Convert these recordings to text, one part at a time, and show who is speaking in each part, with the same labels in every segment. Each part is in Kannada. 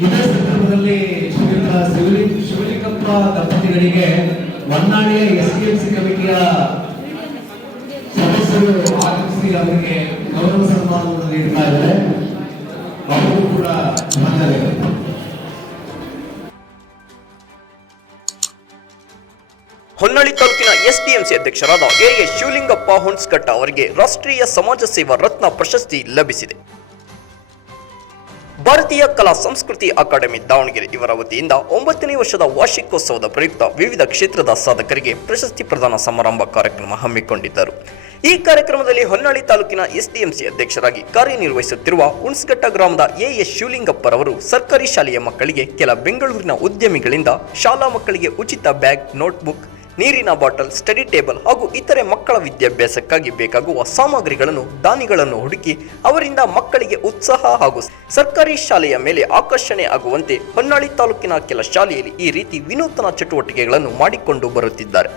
Speaker 1: ಇದೇ ಸಂದರ್ಭದಲ್ಲಿ ಶ್ರೀಯುತ ಶಿವಲಿ, ಶಿವಲಿಂಗಪ್ಪ ದಂಪತಿಗಳಿಗೆ ಹೊನ್ನಾಳಿಯ ಎಸ್ ಡಿ ಎಂ ಸಿ ಕಮಿಟಿಯ ಸದಸ್ಯರು ಆಗಮಿಸಿ ಅವರಿಗೆ ಗೌರವ ಸನ್ಮಾನವನ್ನು ನೀಡ್ತಾ ಇದ್ದಾರೆ. ಅವರು ಕೂಡ ಬಂದರೆ.
Speaker 2: ಹೊನ್ನಾಳಿ ತಾಲೂಕಿನ ಎಸ್ಡಿಎಂಸಿ ಅಧ್ಯಕ್ಷರಾದ ಎ ಎ ಶಿವಲಿಂಗಪ್ಪ ಹುಣಸ್ಕಟ್ಟ ಅವರಿಗೆ ರಾಷ್ಟ್ರೀಯ ಸಮಾಜ ಸೇವಾ ರತ್ನ ಪ್ರಶಸ್ತಿ ಲಭಿಸಿದೆ. ಭಾರತೀಯ ಕಲಾ ಸಂಸ್ಕೃತಿ ಅಕಾಡೆಮಿ ದಾವಣಗೆರೆ ಇವರ ವತಿಯಿಂದ ಒಂಬತ್ತನೇ ವರ್ಷದ ವಾರ್ಷಿಕೋತ್ಸವದ ಪ್ರಯುಕ್ತ ವಿವಿಧ ಕ್ಷೇತ್ರದ ಸಾಧಕರಿಗೆ ಪ್ರಶಸ್ತಿ ಪ್ರದಾನ ಸಮಾರಂಭ ಕಾರ್ಯಕ್ರಮ ಹಮ್ಮಿಕೊಂಡಿದ್ದರು. ಈ ಕಾರ್ಯಕ್ರಮದಲ್ಲಿ ಹೊನ್ನಾಳಿ ತಾಲೂಕಿನ ಎಸ್ಡಿಎಂಸಿ ಅಧ್ಯಕ್ಷರಾಗಿ ಕಾರ್ಯನಿರ್ವಹಿಸುತ್ತಿರುವ ಹುಣಸಘಟ್ಟ ಗ್ರಾಮದ ಎ ಎಸ್ ಶಿವಲಿಂಗಪ್ಪರವರು ಸರ್ಕಾರಿ ಶಾಲೆಯ ಮಕ್ಕಳಿಗೆ ಕೆಲ ಬೆಂಗಳೂರಿನ ಉದ್ಯಮಿಗಳಿಂದ ಶಾಲಾ ಮಕ್ಕಳಿಗೆ ಉಚಿತ ಬ್ಯಾಗ್, ನೋಟ್ಬುಕ್ ನೀರಿನ ಬಾಟಲ್ ಸ್ಟಡಿ ಟೇಬಲ್ ಹಾಗೂ ಇತರೆ ಮಕ್ಕಳ ವಿದ್ಯಾಭ್ಯಾಸಕ್ಕಾಗಿ ಬೇಕಾಗುವ ಸಾಮಗ್ರಿಗಳನ್ನು, ದಾನಿಗಳನ್ನು ಹುಡುಕಿ ಅವರಿಂದ ಮಕ್ಕಳಿಗೆ ಉತ್ಸಾಹ ಹಾಗೂ ಸರ್ಕಾರಿ ಶಾಲೆಯ ಮೇಲೆ ಆಕರ್ಷಣೆ ಆಗುವಂತೆ ಹೊನ್ನಾಳಿ ತಾಲೂಕಿನ ಕೆಲ ಶಾಲೆಯಲ್ಲಿ ಈ ರೀತಿ ವಿನೂತನ ಚಟುವಟಿಕೆಗಳನ್ನು ಮಾಡಿಕೊಂಡು ಬರುತ್ತಿದ್ದಾರೆ.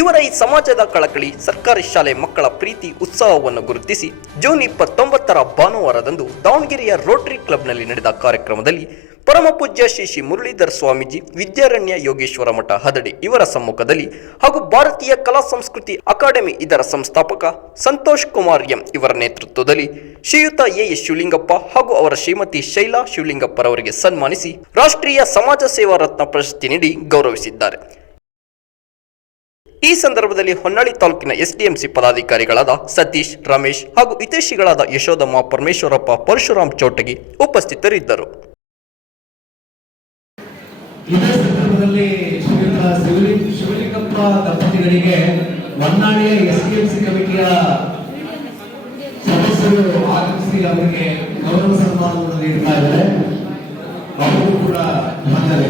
Speaker 2: ಇವರ ಈ ಸಮಾಜದ ಕಳಕಳಿ, ಸರ್ಕಾರಿ ಶಾಲೆ ಮಕ್ಕಳ ಪ್ರೀತಿ, ಉತ್ಸಾಹವನ್ನು ಗುರುತಿಸಿ ಜೂನ್ ಇಪ್ಪತ್ತೊಂಬತ್ತರ ಭಾನುವಾರದಂದು ದಾವಣಗೆರೆಯ ರೋಟರಿ ಕ್ಲಬ್ನಲ್ಲಿ ನಡೆದ ಕಾರ್ಯಕ್ರಮದಲ್ಲಿ ಪರಮ ಪೂಜ್ಯ ಶ್ರೀ ಶ್ರೀ ಮುರಳೀಧರ್ ಸ್ವಾಮೀಜಿ, ವಿದ್ಯಾರಣ್ಯ ಯೋಗೇಶ್ವರ ಮಠ ಹದಡಿ ಇವರ ಸಮ್ಮುಖದಲ್ಲಿ ಹಾಗೂ ಭಾರತೀಯ ಕಲಾ ಸಂಸ್ಕೃತಿ ಅಕಾಡೆಮಿ ಇದರ ಸಂಸ್ಥಾಪಕ ಸಂತೋಷ್ ಕುಮಾರ್ ಎಂ ಇವರ ನೇತೃತ್ವದಲ್ಲಿ ಶ್ರೀಯುತ ಎ ಎಸ್ ಶಿವಲಿಂಗಪ್ಪ ಹಾಗೂ ಅವರ ಶ್ರೀಮತಿ ಶೈಲಾ ಶಿವಲಿಂಗಪ್ಪರವರಿಗೆ ಸನ್ಮಾನಿಸಿ ರಾಷ್ಟ್ರೀಯ ಸಮಾಜ ಸೇವಾ ರತ್ನ ಪ್ರಶಸ್ತಿ ನೀಡಿ ಗೌರವಿಸಿದ್ದಾರೆ. ಈ ಸಂದರ್ಭದಲ್ಲಿ ಹೊನ್ನಾಳಿ ತಾಲೂಕಿನ ಎಸ್ಡಿಎಂಸಿ ಪದಾಧಿಕಾರಿಗಳಾದ ಸತೀಶ್, ರಮೇಶ್ ಹಾಗೂ ಹಿತೈಷಿಗಳಾದ ಯಶೋಧಮ್ಮ ಪರಮೇಶ್ವರಪ್ಪ ಪರಶುರಾಮ್ ಚೌಟಗಿ ಉಪಸ್ಥಿತರಿದ್ದರು.
Speaker 1: ಇದೇ ಸಂದರ್ಭದಲ್ಲಿ ಶ್ರೀಯುತ ಶಿವಲಿ, ಶಿವಲಿಂಗಪ್ಪ ದಂಪತಿಗಳಿಗೆ ಹೊನ್ನಾಳಿಯ ಎಸ್ ಡಿ ಎಂ ಸಿ ಕಮಿಟಿಯ ಸದಸ್ಯರು ಆಗಮಿಸಿ ಅವರಿಗೆ ಗೌರವ ಸನ್ಮಾನವನ್ನು ನೀಡ್ತಾ ಇದ್ದಾರೆ. ಅವರು ಕೂಡ ಬಂದರೆ